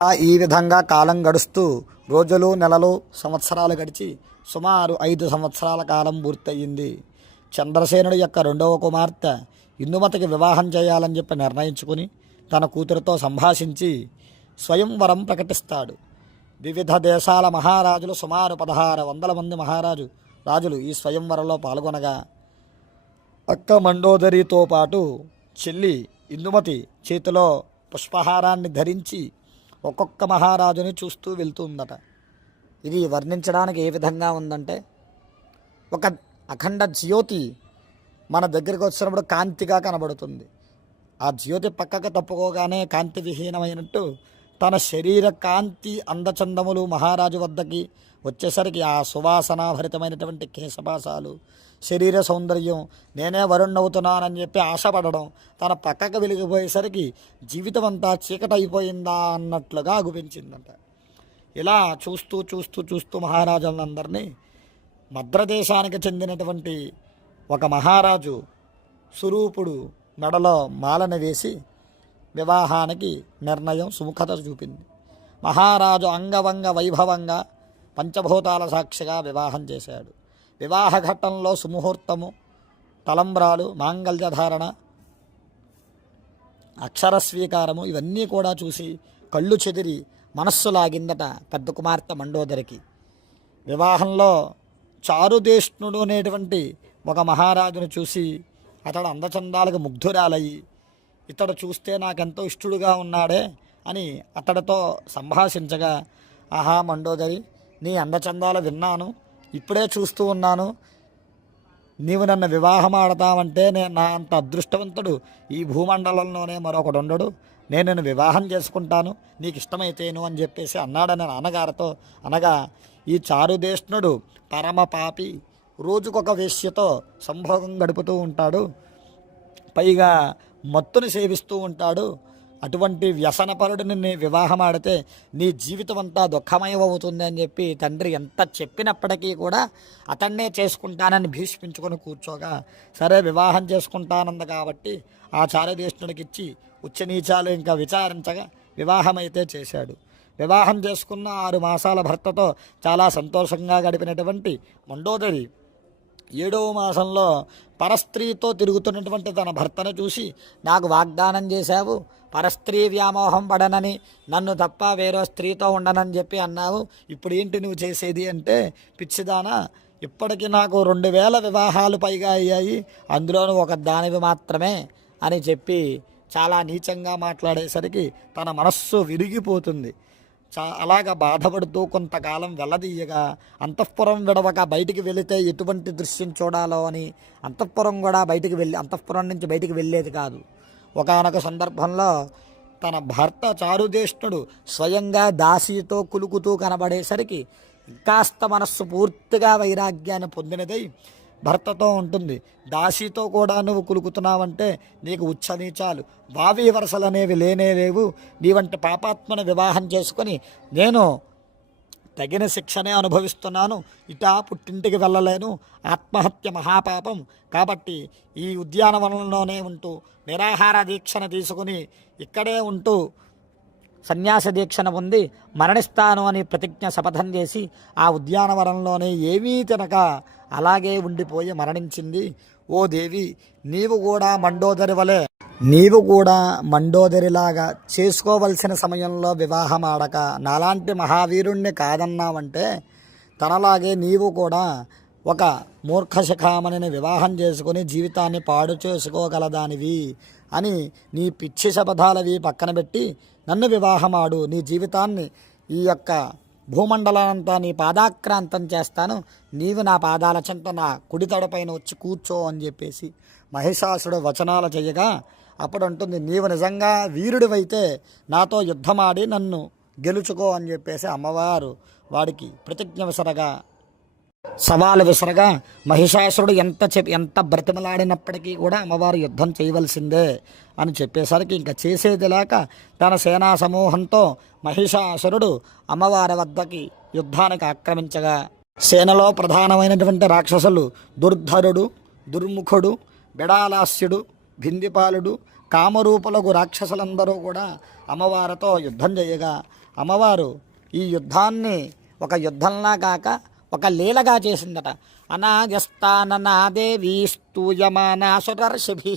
ఈ విధంగా కాలం గడుస్తూ రోజులు నెలలు సంవత్సరాలు గడిచి సుమారు 5 సంవత్సరాల కాలం పూర్తయింది. చంద్రసేనుడి యొక్క రెండవ కుమార్తె ఇందుమతికి వివాహం చేయాలని చెప్పి నిర్ణయించుకుని తన కూతురితో సంభాషించి స్వయంవరం ప్రకటిస్తాడు. వివిధ దేశాల మహారాజులు సుమారు 1600 మంది రాజులు ఈ స్వయంవరంలో పాల్గొనగా అక్క మండోదరితో పాటు చెల్లి ఇందుమతి చేతిలో పుష్పహారాన్ని ధరించి ఒక్కొక్క మహారాజుని చూస్తూ వెళ్తుందట. ఇది వర్ణించడానికి ఏ విధంగా ఉందంటే, ఒక అఖండ జ్యోతి మన దగ్గరికి వచ్చినప్పుడు కాంతిగా కనబడుతుంది. ఆ జ్యోతి పక్కకు తప్పుకోగానే కాంతి విహీనమైనట్టు తన శరీర కాంతి అందచందములు మహారాజు వద్దకి వచ్చేసరికి ఆ సువాసనాభరితమైనటువంటి కేశపాసాలు, శరీర సౌందర్యం, నేనే వరుణ్ణవుతున్నానని చెప్పి ఆశపడడం, తన పక్కకు వెలిగిపోయేసరికి జీవితం అంతా చీకటైపోయిందా అన్నట్లుగా అగుపించిందంట. ఇలా చూస్తూ చూస్తూ చూస్తూ మహారాజులందరినీ మద్రదేశానికి చెందినటువంటి ఒక మహారాజు స్వరూపుడు మెడలో మాలను వేసి వివాహానికి నిర్ణయం సుముఖత చూపింది. మహారాజు అంగవంగ వైభవంగా పంచభూతాల సాక్షిగా వివాహం చేశాడు. వివాహ ఘట్టంలో సుముహూర్తము, తలంబ్రాలు, మాంగళ్యధారణ, అక్షర స్వీకారము ఇవన్నీ కూడా చూసి కళ్ళు చెదిరి మనస్సు లాగిందట పెద్ద కుమార్తె మండోదరికి. వివాహంలో చారుదేష్ణుడు అనేటువంటి ఒక మహారాజును చూసి అతడు అందచందాలకు ముగ్ధురాలయ్యి, ఇతడు చూస్తే నాకెంతో ఇష్టడుగా ఉన్నాడే అని అతడితో సంభాషించగా, ఆహా మండోదరి, నీ అందచందాలు విన్నాను, ఇప్పుడే చూస్తూ ఉన్నాను, నీవు నన్ను వివాహం ఆడతావంటే నా అంత అదృష్టవంతుడు ఈ భూమండలంలోనే మరొకడు ఉండడు, నేను నిన్ను వివాహం చేసుకుంటాను, నీకు ఇష్టమైతేను అని చెప్పేసి అన్నాడని నాన్నగారితో అనగా, ఈ చారుదేష్ణుడు పరమ పాపి, రోజుకొక వేశ్యతో సంభోగం గడుపుతూ ఉంటాడు, పైగా మత్తుని సేవిస్తూ ఉంటాడు, అటువంటి వ్యసనపరుడిని నీ వివాహం ఆడితే నీ జీవితం అంతా దుఃఖమయమవుతుంది అని చెప్పి తండ్రి ఎంత చెప్పినప్పటికీ కూడా అతన్నే చేసుకుంటానని భీష్మించుకొని కూర్చోగా, సరే వివాహం చేసుకుంటానంది కాబట్టి ఆ చారుదేష్ణుడికి ఇచ్చి ఉచ్చనీచాలు ఇంకా విచారించగా వివాహమైతే చేశాడు. వివాహం చేసుకున్న 6 మాసాల భర్తతో చాలా సంతోషంగా గడిపినటువంటి మండోదరి 7వ మాసంలో పరస్త్రీతో తిరుగుతున్నటువంటి తన భర్తను చూసి, నాకు వాగ్దానం చేశావు, పరస్త్రీ వ్యామోహం పడనని, నన్ను తప్ప వేరే స్త్రీతో ఉండనని చెప్పి అన్నావు, ఇప్పుడు ఏంటి నువ్వు చేసేది అంటే, పిచ్చిదానా, ఇప్పటికీ నాకు 2000 వివాహాలు పైగా అయ్యాయి, అందులోనూ ఒక దానివి మాత్రమే అని చెప్పి చాలా నీచంగా మాట్లాడేసరికి తన మనస్సు విరిగిపోతుంది. అలాగా బాధపడుతూ కొంతకాలం వెళ్ళదీయగా అంతఃపురం విడవక బయటికి వెళితే ఎటువంటి దృశ్యం చూడాలో అని అంతఃపురం నుంచి బయటికి వెళ్ళేది కాదు. ఒకానొక సందర్భంలో తన భర్త చారుదేష్ణుడు స్వయంగా దాసీతో కులుకుతూ కనబడేసరికి కాస్త మనస్సు పూర్తిగా వైరాగ్యాన్ని పొందినదై భర్తతో ఉంటుంది, దాసీతో కూడా నువ్వు కులుకుతున్నావంటే నీకు ఉచ్చనీచాలు, వావి వరసలు అనేవి లేవు, నీ వంటి పాపాత్మను వివాహం చేసుకొని నేను తగిన శిక్షనే అనుభవిస్తున్నాను, ఇటా పుట్టింటికి వెళ్ళలేను, ఆత్మహత్య మహాపాపం, కాబట్టి ఈ ఉద్యానవనంలోనే ఉంటూ నిరాహార దీక్షను తీసుకుని ఇక్కడే ఉంటూ సన్యాస దీక్షణ పొంది మరణిస్తాను అని ప్రతిజ్ఞ శపథం చేసి ఆ ఉద్యానవనంలోనే ఏమీ తినక అలాగే ఉండిపోయి మరణించింది. ఓ దేవి, నీవు కూడా మండోదరిలాగా చేసుకోవలసిన సమయంలో వివాహం ఆడక నాలాంటి మహావీరుణ్ణి కాదన్నావంటే తనలాగే నీవు కూడా ఒక మూర్ఖశిఖామణిని వివాహం చేసుకుని జీవితాన్ని పాడు చేసుకోగలదానివి అని నీ పిచ్చి శపథాలవి పక్కన పెట్టి నన్ను వివాహమాడు, నీ జీవితాన్ని ఈ యొక్క భూమండలానంతా నీ పాదాక్రాంతం చేస్తాను, నీవు నా పాదాల చెంత నా కుడితడపైన వచ్చి కూర్చో అని చెప్పేసి మహిషాసుడు వచనాలు చేయగా, అప్పుడు అంటుంది, నీవు నిజంగా వీరుడివైతే నాతో యుద్ధమాడి నన్ను గెలుచుకో అని చెప్పేసి అమ్మవారు వాడికి ప్రతిజ్ఞ సవాలు విసరగా మహిషాసురుడు ఎంత బ్రతిమలాడినప్పటికీ కూడా అమ్మవారు యుద్ధం చేయవలసిందే అని చెప్పేసరికి ఇంకా చేసేది లేక తన సేనా సమూహంతో మహిషాసురుడు అమ్మవారి వద్దకి యుద్ధానికి ఆక్రమించగా, సేనలో ప్రధానమైనటువంటి రాక్షసులు దుర్ధరుడు, దుర్ముఖుడు, బిడాలాస్యుడు, భిందిపాలుడు, కామరూపులకు రాక్షసులందరూ కూడా అమ్మవారితో యుద్ధం చేయగా అమ్మవారు ఈ యుద్ధాన్ని ఒక యుద్ధంలా కాక ఒక లీలగా చేసిందట. అనాజస్థాననాదేవీ స్తూయమానాసురర్షిభి.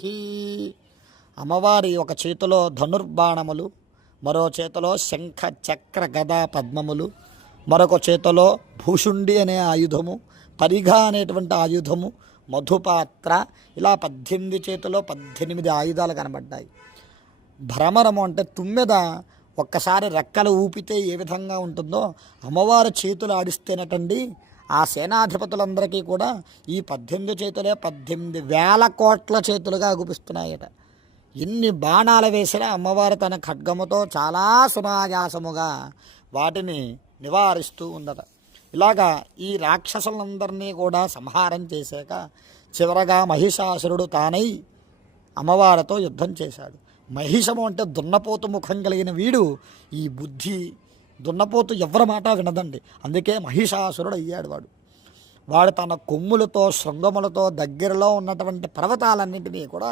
అమ్మవారి ఒక చేతిలో ధనుర్బాణములు, మరో చేతిలో శంఖ చక్ర గదా పద్మములు, మరొక చేతిలో భూషుండి అనే ఆయుధము, పరిఘ అనేటువంటి ఆయుధము, మధుపాత్ర, ఇలా 18 చేతిలో 18 ఆయుధాలు కనబడ్డాయి. భ్రమరము అంటే తుమ్మెద ఒక్కసారి రెక్కలు ఊపితే ఏ విధంగా ఉంటుందో అమ్మవారి చేతులు ఆడిస్తేనటండి ఆ సేనాధిపతులందరికీ కూడా ఈ 18 చేతులే 18,000 కోట్ల చేతులుగా అగుపిస్తున్నాయట. ఎన్ని బాణాలు వేసినా అమ్మవారు తన ఖడ్గముతో చాలా సునాయాసముగా వాటిని నివారిస్తూ ఉందట. ఇలాగా ఈ రాక్షసులందరినీ కూడా సంహారం చేశాక చివరగా మహిషాసురుడు తానై అమ్మవారితో యుద్ధం చేశాడు. మహిషము అంటే దున్నపోతు ముఖం కలిగిన వీడు ఈ బుద్ధి దున్నపోతు ఎవరి మాట వినదండి, అందుకే మహిషాసురుడు అయ్యాడు. వాడు తన కొమ్ములతో శృంగములతో దగ్గరలో ఉన్నటువంటి పర్వతాలన్నింటినీ కూడా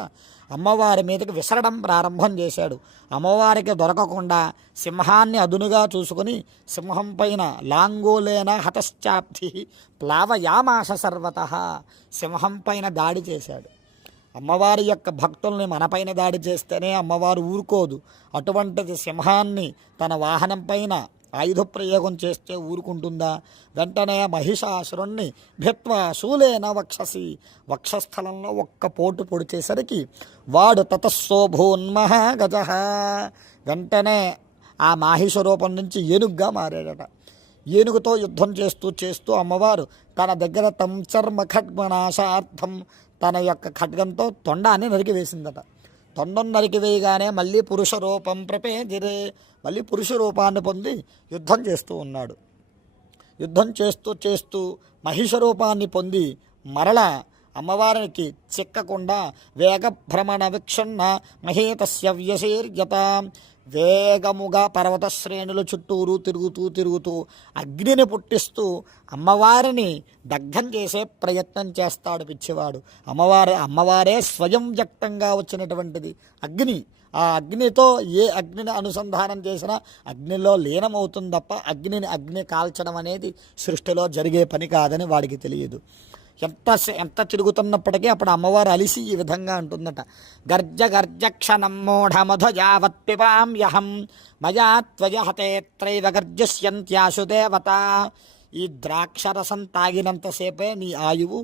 అమ్మవారి మీదకి విసరడం ప్రారంభం చేశాడు. అమ్మవారికి దొరకకుండా సింహాన్ని అదునుగా చూసుకుని సింహం పైన లాంగోలేన హతశ్చాప్తి ప్లావయామాశ సర్వత సింహం పైన దాడి చేశాడు. అమ్మవారి యొక్క భక్తుల్ని మనపైన దాడి చేస్తేనే అమ్మవారు ఊరుకోదు. అటువంటిది సింహాన్ని తన వాహనం పైన ఆయుధ ప్రయోగం చేస్తే ఊరుకుంటుందా? వెంటనే మహిషాసురుణ్ణి భిత్వా శూలేన వక్షసి, వక్షస్థలంలో ఒక్క పోటు పొడిచేసరికి వాడు తతస్సోభూన్మహ గజ, వెంటనే ఆ మాహిష రూపం నుంచి ఏనుగ్గా మారాడట. ఏనుగుతో యుద్ధం చేస్తూ చేస్తూ అమ్మవారు తన దగ్గర తంచర్మ ఖడ్గనాశార్థం తన యొక్క ఖడ్గంతో తొండాన్ని నరికివేసిందట. తొండం నరికివేయగానే మళ్ళీ పురుష రూపం ప్రపేదిరే, మళ్ళీ పురుష రూపాన్ని పొంది యుద్ధం చేస్తూ ఉన్నాడు. యుద్ధం చేస్తూ చేస్తూ మహిష రూపాన్ని పొంది మరలా అమ్మవారికి చిక్కకుండా వేగభ్రమణ విక్షణ మహేతస్య వ్యశీర్యత, వేగముగా పర్వత శ్రేణులు చుట్టూరు తిరుగుతూ అగ్నిని పుట్టిస్తూ అమ్మవారిని దగ్ధం చేసే ప్రయత్నం చేస్తాడు పిచ్చివాడు. అమ్మవారే స్వయం వ్యక్తంగా వచ్చినటువంటిది అగ్ని. ఆ అగ్నితో ఏ అగ్నిని అనుసంధానం చేసినా అగ్నిలో లీనమవుతుంది తప్ప అగ్ని కాల్చడం అనేది సృష్టిలో జరిగే పని కాదని వాడికి తెలియదు. ఎంత తిరుగుతున్నప్పటికీ అప్పుడు అమ్మవారు అలిసి ఈ విధంగా అంటుందట, గర్జ గర్జ క్షణం మూఢమధు యావత్ పిబామ్యహం మయా త్వయ హతేత్రైవ గర్జస్యంత్యాశు దేవత. ఈ ద్రాక్షరసం తాగినంతసేపే నీ ఆయువు,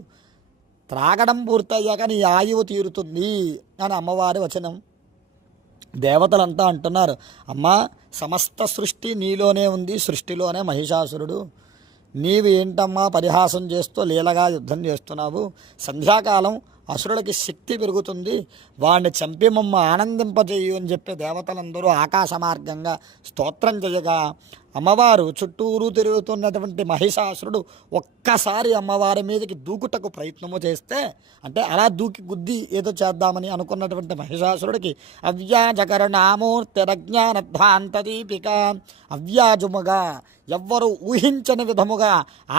త్రాగడం పూర్తయ్యాక నీ ఆయువు తీరుతుంది అని అమ్మవారి వచనం. దేవతలంతా అంటున్నారు, అమ్మా సమస్త సృష్టి నీలోనే ఉంది, సృష్టిలోనే మహిషాసురుడు, నీవు ఏంటమ్మా పరిహాసం చేస్తూ లీలగా యుద్ధం చేస్తున్నావు? సంధ్యాకాలం అసురులకి శక్తి పెరుగుతుంది, వాడిని చంపి మమ్మ ఆనందింపజేయు అని చెప్పి దేవతలందరూ ఆకాశ మార్గంగా స్తోత్రం చేయగా అమ్మవారు చుట్టూరు తిరుగుతున్నటువంటి మహిషాసురుడు ఒక్కసారి అమ్మవారి మీదకి దూకుటకు ప్రయత్నము చేస్తే, అంటే అలా దూకి గుద్ది ఏదో చేద్దామని అనుకున్నటువంటి మహిషాసురుడికి అవ్యాజకరుణామూర్తిరజ్ఞానధ్వాంతదీపిక, అవ్యాజముగా ఎవ్వరూ ఊహించని విధముగా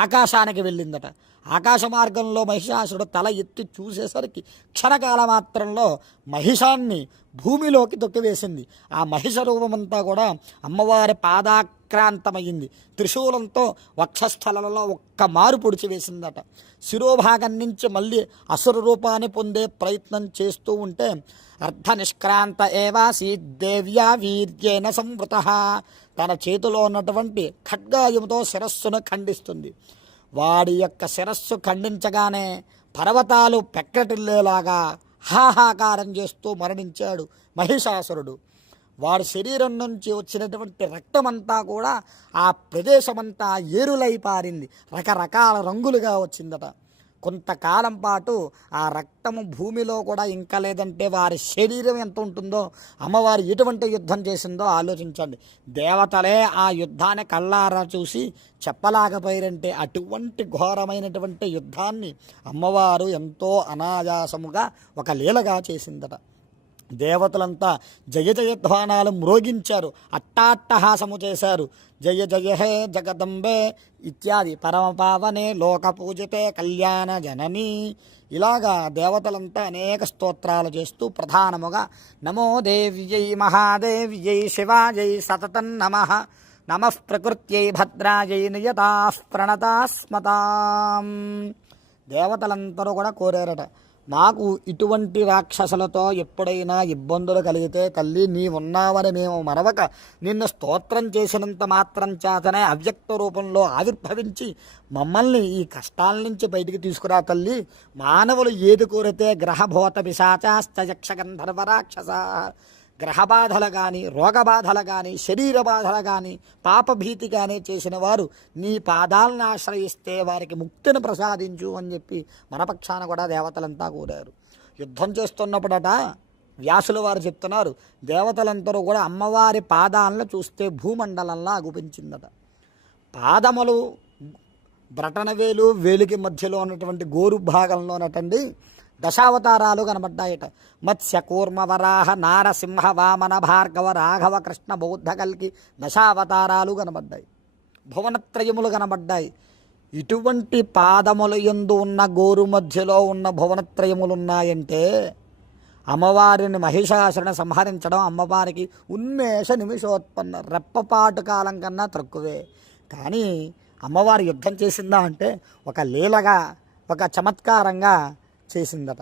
ఆకాశానికి వెళ్ళిందట. ఆకాశ మార్గంలో మహిషాసురుడు తల ఎత్తి చూసేసరికి క్షణకాల మాత్రంలో మహిషాన్ని భూమిలోకి తొక్కివేసింది. ఆ మహిష రూపమంతా కూడా అమ్మవారి పాదాక్రాంతమైంది. త్రిశూలంతో వక్షస్థలంలో ఒక్క మారు పొడిచి వేసిందట. శిరోభాగం నుంచి మళ్ళీ అసుర రూపాన్ని పొందే ప్రయత్నం చేస్తూ ఉంటే అర్ధనిష్క్రాంత ఏవాసీ దేవ్యా వీర్యేన సంవృత, తన చేతిలో ఉన్నటువంటి ఖడ్గాయుముతో శిరస్సును ఖండిస్తుంది. వాడి యొక్క శిరస్సు ఖండించగానే పర్వతాలు పెక్కటిల్లేలాగా హాహాకారం చేస్తూ మరణించాడు మహిషాసురుడు. వాడి శరీరం నుంచి వచ్చినటువంటి రక్తమంతా కూడా ఆ ప్రదేశమంతా ఏరులై పారింది, రకరకాల రంగులుగా వచ్చిందట. కొంతకాలం పాటు ఆ రక్తము భూమిలో కూడా ఇంకా లేదంటే వారి శరీరం ఎంత ఉంటుందో, అమ్మవారు ఎటువంటి యుద్ధం చేసిందో ఆలోచించండి. దేవతలే ఆ యుద్ధాన్ని కళ్ళారా చూసి చెప్పలేకపోయారంటే అటువంటి ఘోరమైనటువంటి యుద్ధాన్ని అమ్మవారు ఎంతో అనాయాసముగా ఒక లీలగా చేసిందట. దేవతలంతా జయ జయధ్వానాలు మ్రోగించారు, అట్టాట్టహాసము చేశారు. జయ జయ హే జగదంబే ఇత్యాది పరమపావనే లోక పూజితే కళ్యాణ జనని, ఇలాగా దేవతలంతా అనేక స్తోత్రాలు చేస్తూ ప్రధానముగా నమో దేవ్యై మహాదేవ్యై శివాజై సతతం నమః నమః ప్రకృత్యై భద్రాయై నియతాః ప్రణతాస్మతాం. దేవతలందరూ కూడా కోరారట, మాకు ఇటువంటి రాక్షసులతో ఎప్పుడైనా ఇబ్బందులు కలిగితే తల్లి నీ ఉన్నావని మేము మరవక నిన్ను స్తోత్రం చేసినంత మాత్రం చేతనే అవ్యక్త రూపంలో ఆవిర్భవించి మమ్మల్ని ఈ కష్టాల నుంచి బయటికి తీసుకురా తల్లి. మానవులు ఏది కోరితే గ్రహభూత పిశాచాశ్చ యక్ష గంధర్వ రాక్షస, గ్రహబాధలు కానీ, రోగబాధలు కానీ, శరీర బాధలు కానీ, పాపభీతి కానీ చేసిన వారు నీ పాదాలను ఆశ్రయిస్తే వారికి ముక్తిని ప్రసాదించు అని చెప్పి మన పక్షాన కూడా దేవతలంతా కోరారు. యుద్ధం చేస్తున్నప్పుడట వ్యాసుల వారు చెప్తున్నారు, దేవతలందరూ కూడా అమ్మవారి పాదాలను చూస్తే భూమండలంలా అగుపించిందట. పాదములు బ్రటనవేలు వేలికి మధ్యలో ఉన్నటువంటి గోరు భాగంలోనటండి దశావతారాలు కనబడ్డాయట. మత్స్య కూర్మ వరాహ నారసింహ వామన భార్గవ రాఘవ కృష్ణ బౌద్ధ కల్కి దశావతారాలు కనబడ్డాయి. భువనత్రయములు కనబడ్డాయి. ఇటువంటి పాదముల యందు ఉన్న గోరు మధ్యలో ఉన్న భువనత్రయములు ఉన్నాయంటే అమ్మవారిని మహిషాసురుని సంహరించడం అమ్మవారికి ఉన్మేష నిమిషోత్పన్న, రెప్పపాటు కాలం కన్నా తక్కువే. కానీ అమ్మవారి యుద్ధం చేసిందా అంటే ఒక లీలగా, ఒక చమత్కారంగా చేసిందట.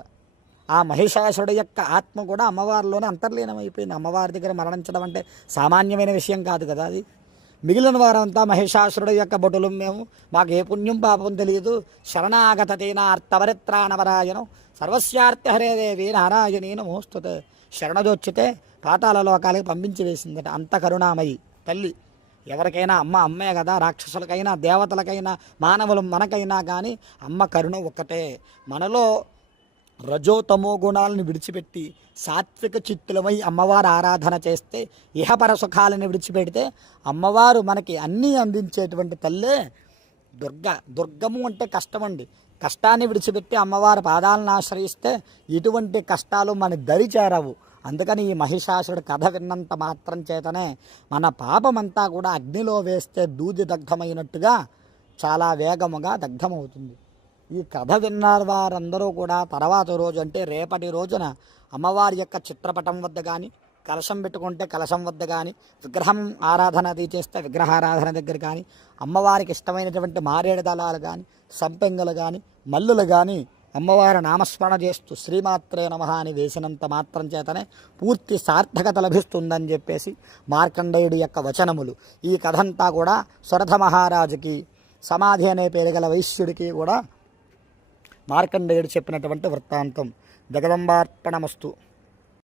ఆ మహిషాసురుడి యొక్క ఆత్మ కూడా అమ్మవారిలోనే అంతర్లీనమైపోయింది. అమ్మవారి దగ్గర మరణించడం అంటే సామాన్యమైన విషయం కాదు కదా అది. మిగిలిన వారంతా మహిషాసురుడి యొక్క బొటులు, మేము మాకు ఏ పుణ్యం పాపం తెలియదు, శరణాగత తేనార్తవరిత్రాణవరాయనం సర్వస్యార్తిహరే దేవి నారాయణీ నమోస్తుతే, శరణదొచ్చితే పాతాళ లోకాలకు పంపించి వేసిందట. అంత కరుణామయి తల్లి. ఎవరికైనా అమ్మ అమ్మే కదా, రాక్షసులకైనా దేవతలకైనా మానవులు మనకైనా కానీ అమ్మ కరుణ ఒక్కటే. మనలో రజోతమో గుణాలను విడిచిపెట్టి సాత్విక చిత్తులమై అమ్మవారు ఆరాధన చేస్తే, ఇహపర సుఖాలను విడిచిపెడితే అమ్మవారు మనకి అన్నీ అందించేటువంటి తల్లే దుర్గము అంటే కష్టమండి. కష్టాన్ని విడిచిపెట్టి అమ్మవారి పాదాలను ఆశ్రయిస్తే ఇటువంటి కష్టాలు మన దరి చేరవు. అందుకని ఈ మహిషాసురుడు కథ విన్నంత మాత్రం చేతనే మన పాపమంతా కూడా అగ్నిలో వేస్తే దూది దగ్ధమైనట్టుగా చాలా వేగముగా దగ్ధమవుతుంది. ఈ కథ విన్న వారందరూ కూడా తర్వాత రోజు అంటే రేపటి రోజున అమ్మవారి యొక్క చిత్రపటం వద్ద కానీ, కలశం పెట్టుకుంటే కలశం వద్ద కానీ, విగ్రహం ఆరాధన అది చేస్తే విగ్రహారాధన దగ్గర కానీ, అమ్మవారికి ఇష్టమైనటువంటి మారేడు దళాలు కానీ, సంపెంగలు కానీ, మల్లులు కానీ అమ్మవారి నామస్మరణ చేస్తూ శ్రీమాత్రే నమః అని వేసినంత మాత్రం చేతనే పూర్తి సార్థకత లభిస్తుందని చెప్పేసి మార్కండేయుడి యొక్క వచనములు. ఈ కథంతా కూడా సురథ మహారాజుకి, సమాధి అనే పేరు గల వైశ్యుడికి కూడా మార్కండేయుడు చెప్పినటువంటి వృత్తాంతం. జగదంబార్పణమస్తు.